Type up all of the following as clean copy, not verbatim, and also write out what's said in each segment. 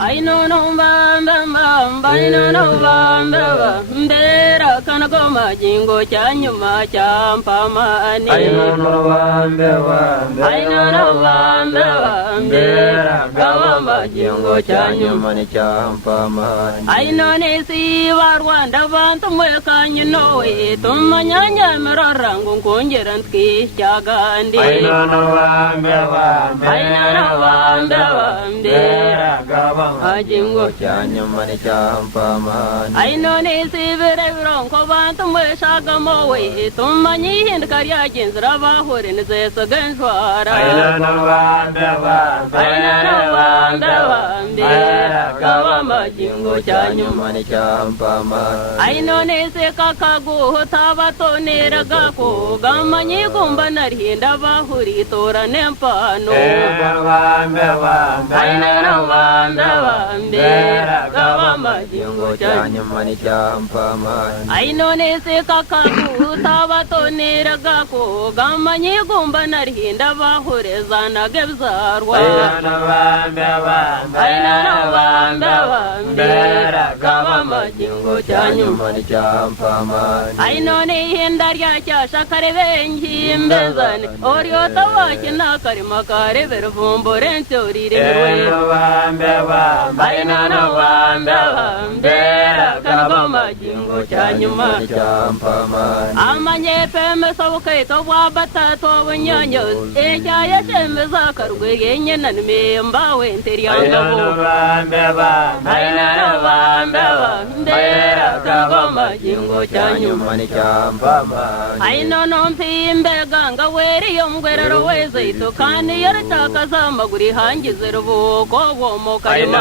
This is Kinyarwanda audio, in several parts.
I know no bamba, I know no bamba, Dera Kanagoma Jingo Chanyuma Champa Mani. I know no bamba, I know no bamba, Dera Gawama Jingo Chanyuma Champa Mani. I know Nisi Warwanda Bantam Wekan, you know it, Tumanyanya Mararangun Kunjaran Kish Jagandi. I know no bamba, I know no bamba, Dera Gawama. Ajingo Chanyumani champa mani. I know Nisi very wrong, Kovantum Shagamo way, Tumani and Karyakins, Rava, who in this against Wara. I know Kawama Jingo Chanyumani champa mani. I know Nisi Kakago, Tavato Neragako, Gamani Gumbanari, and Dava Huritora Nempa. No, I know Dera Gawama Jingo Chanyumani champa mani. I know Nese Kakaku, Tavato Neragako, Gamani Gumbanari, and Dava Hurezana Gevzar. I know Dera Gawama Jingo Chanyumani champa mani. I know Nehindaria Shakarevenji in Bezan, or your Tawakina Karimakare, Verfumborento, I know one, Dera Gawama Jingo Chanyuma champa mani. Amanye famous of Kato Wabata to Vinyos, Echaya Shemazakar, Wigan and me, and Bowen, Dera Gawama Jingo Chanyuma champa mani. I know no Pim Beganga, where young where away to Kani Yartaka Maguri Hanjis, Go Moka. I know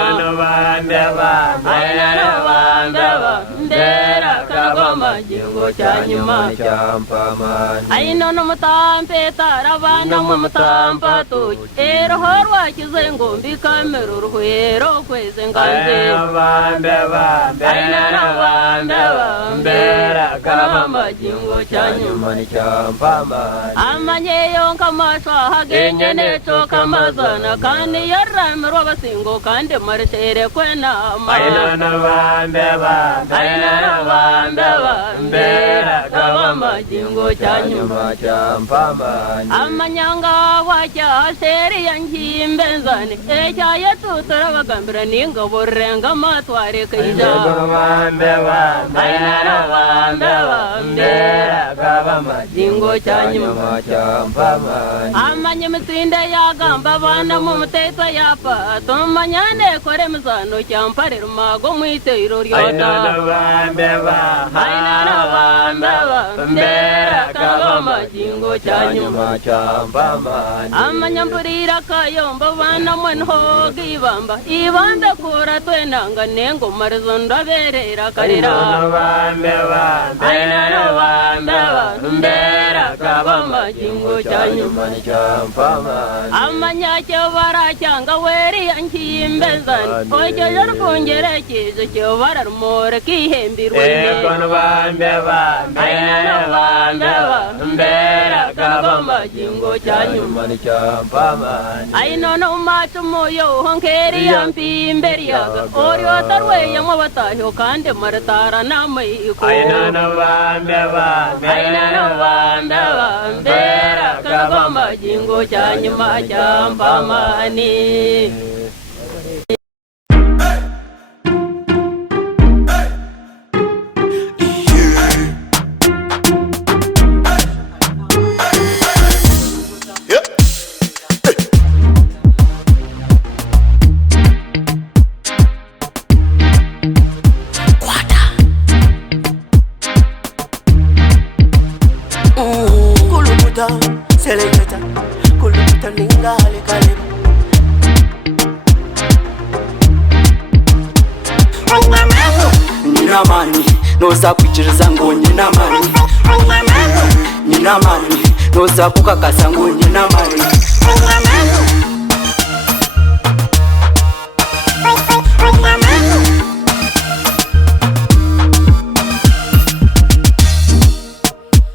Dera Gawama Jingo Chanyuma champa mani. I know no Matam Peta Ravana Matam Patu, Air Horwa Chizengo, become Ruero, Quezing Dera Gawama Jingo Chanyumani champa mani. Amanye Kamasha Hagen Kamazana, Kani Yaram Robasingo, Kandi Marsere Quena. Dera Gawama Jingo Chanyuma champa mani. Amanyanga Wacha Seri and Jim Benzani, Echaya Tutra Gambra Ninga Borenga Matware Dera Gawama Jingo Chanyuma champa mani. Amanyamatinda Yagamba Vana Mumteta Yapa, Tomanyane Koremzano Champare Mago Mito Dera Gawama Jingo Chanyuma champa mani. Amanyambura Kayomba Vana Manhogi Vamba, Ivan the Kura Twenanga Nengo Marzunda Vera Karira. Dera Gawama Jingo Chanyumani champa mani. Amanya Chavara Changa Weri and Chim Benzan, Oja Pungera Chis, Chavara Moraki Hembi. Dera Gawama Jingo Chanyumani champa mani. I know no much more Honkeri and Pimberia, or your Tarway Yamavata, who can't Maratara Nami. Dera Gawama Jingo Chanyuma champa mani. Selecta, Kuluta Lingale Kalib. Nina mani, no sakuchira zangu nina mani. Nina mani, no sakuka kasangu nina mani.